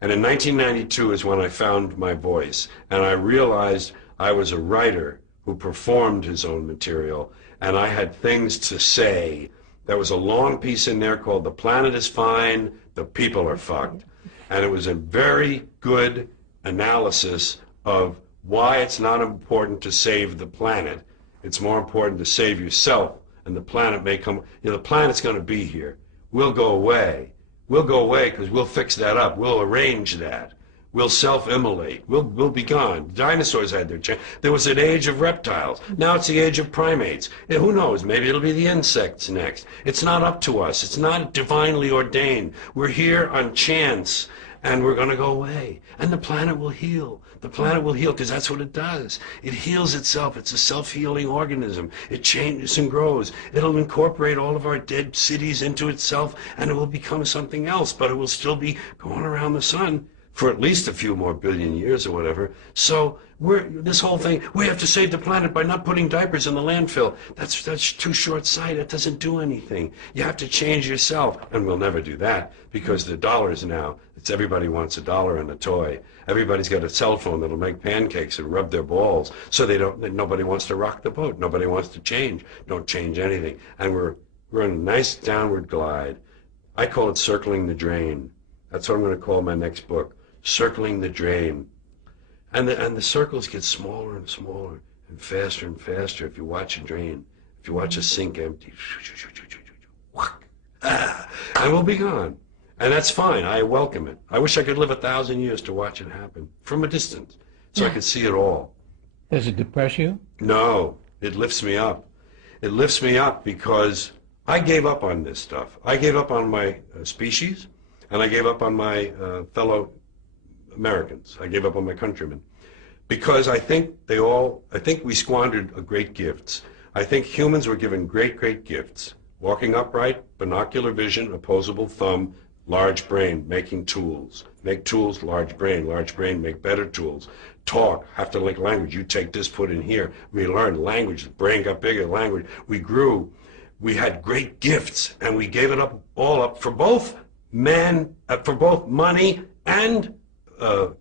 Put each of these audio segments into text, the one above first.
And in 1992 is when I found my voice, and I realized I was a writer who performed his own material, and I had things to say. There was a long piece in there called "The Planet is Fine, the People are Fucked." And it was a very good analysis of why it's not important to save the planet. It's more important to save yourself, and the planet may come, the planet's going to be here. We'll go away. We'll go away because we'll fix that up. We'll arrange that. We'll self-immolate. We'll be gone. Dinosaurs had their chance. There was an age of reptiles. Now it's the age of primates. And who knows? Maybe it'll be the insects next. It's not up to us. It's not divinely ordained. We're here on chance, and we're going to go away. And the planet will heal. The planet will heal because that's what it does. It heals itself. It's a self-healing organism. It changes and grows. It'll incorporate all of our dead cities into itself, and it will become something else, but it will still be going around the sun for at least a few more billion years or whatever. So this whole thing, we have to save the planet by not putting diapers in the landfill. That's too short-sighted. It doesn't do anything. You have to change yourself, and we'll never do that because the dollars now, everybody wants $1 and a toy. Everybody's got a cell phone that'll make pancakes and rub their balls, so nobody wants to rock the boat. Nobody wants to change. Don't change anything. And we're in a nice downward glide. I call it circling the drain. That's what I'm going to call my next book. Circling the drain. And the circles get smaller and smaller and faster if you watch a drain. If you watch a sink empty, and we'll be gone. And that's fine. I welcome it. I wish I could live 1,000 years to watch it happen from a distance so I could see it all. Does it depress you? No, it lifts me up. It lifts me up because I gave up on this stuff. I gave up on my species, and I gave up on my fellow Americans. I gave up on my countrymen because I think we squandered great gifts. I think humans were given great gifts. Walking upright, binocular vision, opposable thumb, large brain, making tools. Make tools, large brain, make better tools. Talk, have to like language. You take this, put in here. We learned language, the brain got bigger, language. We grew. We had great gifts, and we gave it all up for both money and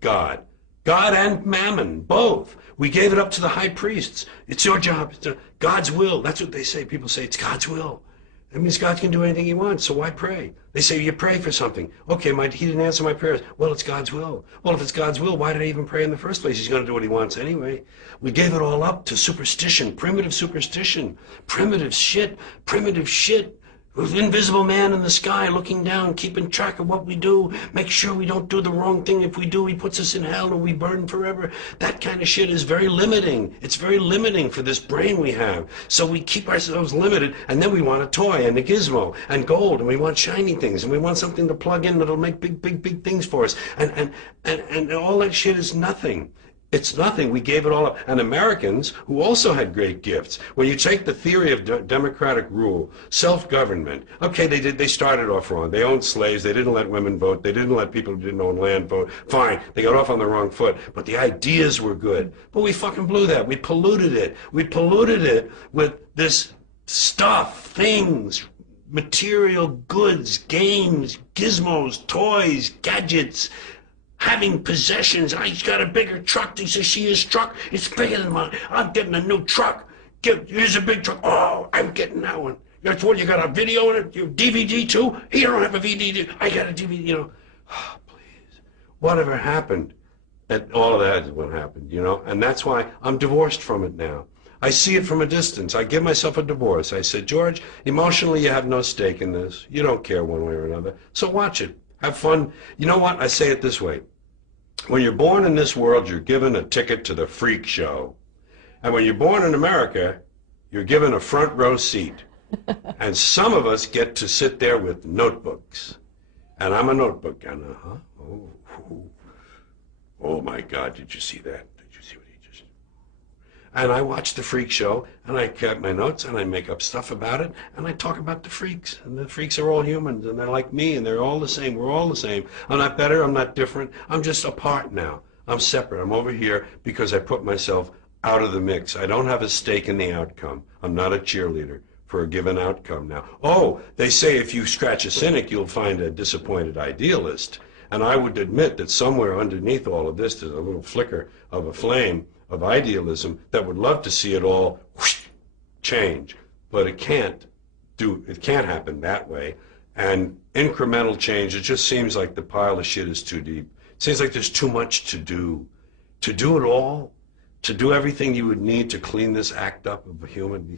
God and mammon, both. We gave it up to the high priests. It's your job. It's God's will. That's what they say. People say it's God's will. That means God can do anything he wants, so why pray? They say, you pray for something. Okay, he didn't answer my prayers. Well, it's God's will. Well, if it's God's will, why did I even pray in the first place? He's going to do what he wants anyway. We gave it all up to superstition, primitive shit. With the invisible man in the sky looking down, keeping track of what we do, make sure we don't do the wrong thing. If we do, he puts us in hell and we burn forever. That kind of shit is very limiting. It's very limiting for this brain we have. So we keep ourselves limited, and then we want a toy and a gizmo and gold, and we want shiny things, and we want something to plug in that'll make big things for us. And all that shit is nothing. It's nothing. We gave it all up. And Americans, who also had great gifts, when you take the theory of democratic rule, self-government, okay, they started off wrong. They owned slaves. They didn't let women vote. They didn't let people who didn't own land vote. Fine. They got off on the wrong foot. But the ideas were good. But we fucking blew that. We polluted it. We polluted it with this stuff, things, material goods, games, gizmos, toys, gadgets, having possessions. He's got a bigger truck. He says, see his truck? It's bigger than mine. I'm getting a new truck. Here's a big truck. Oh, I'm getting that one. That's what, you got a video in it? Your DVD too? You don't have a DVD. I got a DVD, Oh, please. Whatever happened? And all of that is what happened, And that's why I'm divorced from it now. I see it from a distance. I give myself a divorce. I said, George, emotionally you have no stake in this. You don't care one way or another. So watch it. Have fun. You know what? I say it this way. When you're born in this world, you're given a ticket to the freak show. And when you're born in America, you're given a front row seat. And some of us get to sit there with notebooks. And I'm a notebook guy. Oh my God, did you see that? Did you see what he just... And I watch the freak show, and I keep my notes, and I make up stuff about it, and I talk about the freaks. And the freaks are all humans, and they're like me, and they're all the same. We're all the same. I'm not better. I'm not different. I'm just apart now. I'm separate. I'm over here because I put myself out of the mix. I don't have a stake in the outcome. I'm not a cheerleader for a given outcome now. Oh, they say if you scratch a cynic, you'll find a disappointed idealist. And I would admit that somewhere underneath all of this, there's a little flicker of a flame of idealism that would love to see it all whoosh, change. But it can't happen that way. And incremental change, it just seems like the pile of shit is too deep. It seems like there's too much to do. To do it all, to do everything you would need to clean this act up of a human,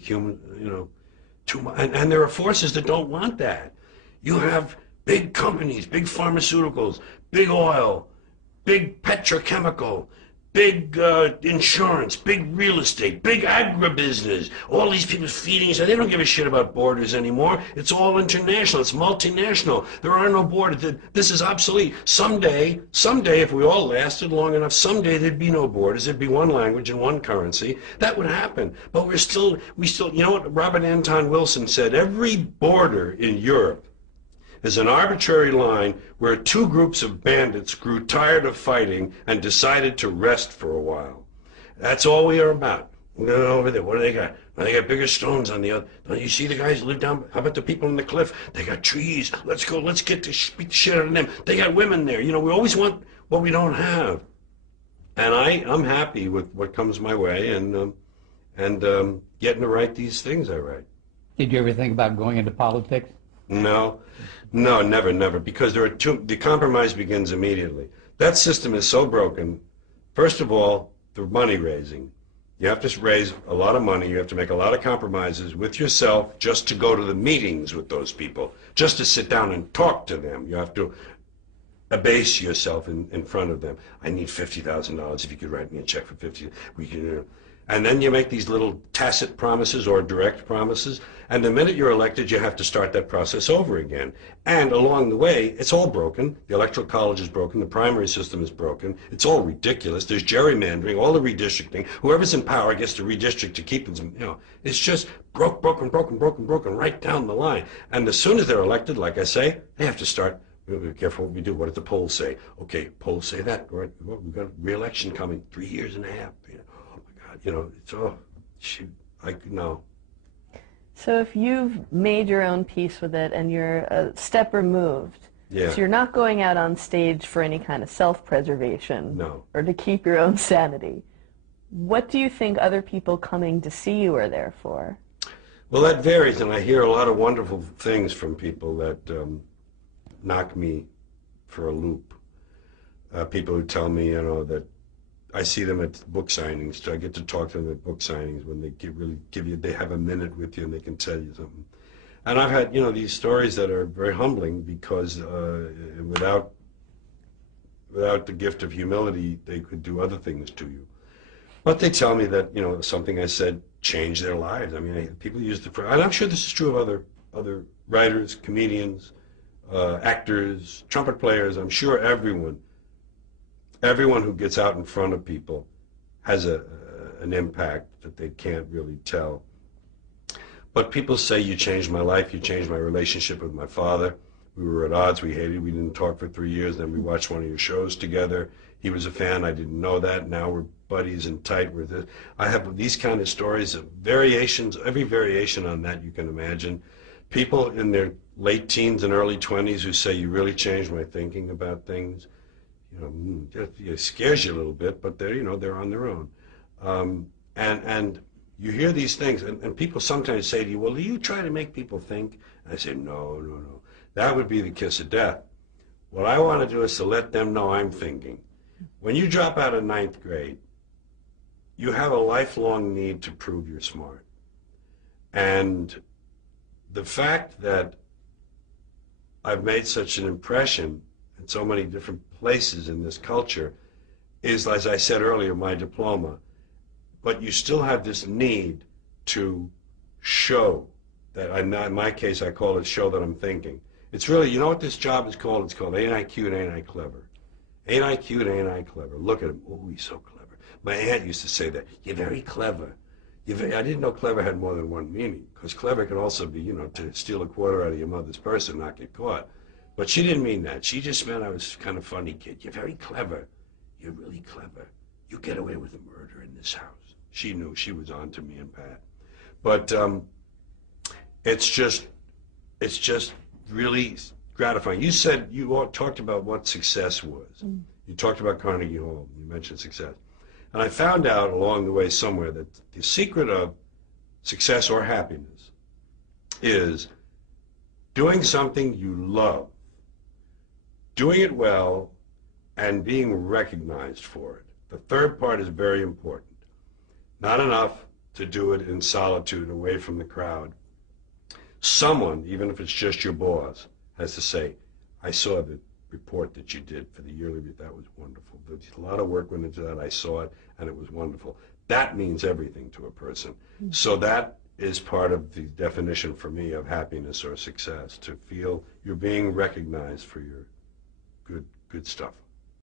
too much. And there are forces that don't want that. You have big companies, big pharmaceuticals, big oil, big petrochemical, big insurance, big real estate, big agribusiness. All these people feeding each other. They don't give a shit about borders anymore. It's all international. It's multinational. There are no borders. This is obsolete. Someday, if we all lasted long enough, someday there'd be no borders. There'd be one language and one currency. That would happen. But we still, you know what Robert Anton Wilson said? Every border in Europe is an arbitrary line where two groups of bandits grew tired of fighting and decided to rest for a while. That's all we are about. We're going over there. What do they got? Well, they got bigger stones on the other. Don't you see the guys who live down? How about the people on the cliff? They got trees. Let's go. Let's get to beat the shit out of them. They got women there. We always want what we don't have. And I'm happy with what comes my way and getting to write these things I write. Did you ever think about going into politics? No, never, because the compromise begins immediately. That system is so broken. First of all, the money raising. You have to raise a lot of money. You have to make a lot of compromises with yourself just to go to the meetings with those people, just to sit down and talk to them. You have to abase yourself in front of them. I need $50,000 if you could write me a check for 50. We can. And then you make these little tacit promises or direct promises, and the minute you're elected, you have to start that process over again. And along the way, it's all broken. The electoral college is broken. The primary system is broken. It's all ridiculous. There's gerrymandering, all the redistricting. Whoever's in power gets to redistrict to keep them. It's just broken right down the line. And as soon as they're elected, like I say, they have to start. Be careful what we do. What did the polls say? Okay, polls say that. Right? Well, we've got re-election coming 3 years and a half. It's no. So if you've made your own peace with it and you're a step removed, yeah. So you're not going out on stage for any kind of self-preservation, no, or to keep your own sanity. What do you think other people coming to see you are there for? Well, that varies, and I hear a lot of wonderful things from people that knock me for a loop. People who tell me, that I see them at book signings. So I get to talk to them at book signings when they they have a minute with you and they can tell you something. And I've had, these stories that are very humbling because without the gift of humility, they could do other things to you. But they tell me that, something I said changed their lives. I mean, people use the phrase, and I'm sure this is true of other writers, comedians, actors, trumpet players. I'm sure everyone who gets out in front of people has an impact that they can't really tell. But people say, you changed my life, you changed my relationship with my father. We were at odds, we didn't talk for 3 years, then we watched one of your shows together. He was a fan, I didn't know that, now we're buddies and tight with it. I have these kind of stories of variations, every variation on that you can imagine. People in their late teens and early 20s who say, you really changed my thinking about things. It scares you a little bit, but they're on their own. And you hear these things, and people sometimes say to you, well, do you try to make people think? And I say, no. That would be the kiss of death. What I want to do is to let them know I'm thinking. When you drop out of 9th grade, you have a lifelong need to prove you're smart. And the fact that I've made such an impression in so many different places in this culture is, as I said earlier, my diploma. But you still have this need to show that, in my case, I call it show that I'm thinking. It's really, you know what this job is called? It's called Ain't I Cute, Ain't I Clever? Ain't I cute, ain't I clever? Look at him. Oh, he's so clever. My aunt used to say that. You're very clever. I didn't know clever had more than one meaning, because clever can also be, to steal a quarter out of your mother's purse and not get caught. But she didn't mean that. She just meant I was kind of funny kid. You're very clever. You're really clever. You get away with a murder in this house. She knew. She was on to me and Pat. But it's just really gratifying. You said, you all talked about what success was. You talked about Carnegie Hall. You mentioned success. And I found out along the way somewhere that the secret of success or happiness is doing something you love, doing it well, and being recognized for it. The third part is very important. Not enough to do it in solitude, away from the crowd. Someone, even if it's just your boss, has to say, I saw the report that you did for the yearly, that was wonderful. There's a lot of work went into that. I saw it, and it was wonderful. That means everything to a person. So that is part of the definition for me of happiness or success, to feel you're being recognized for your good stuff.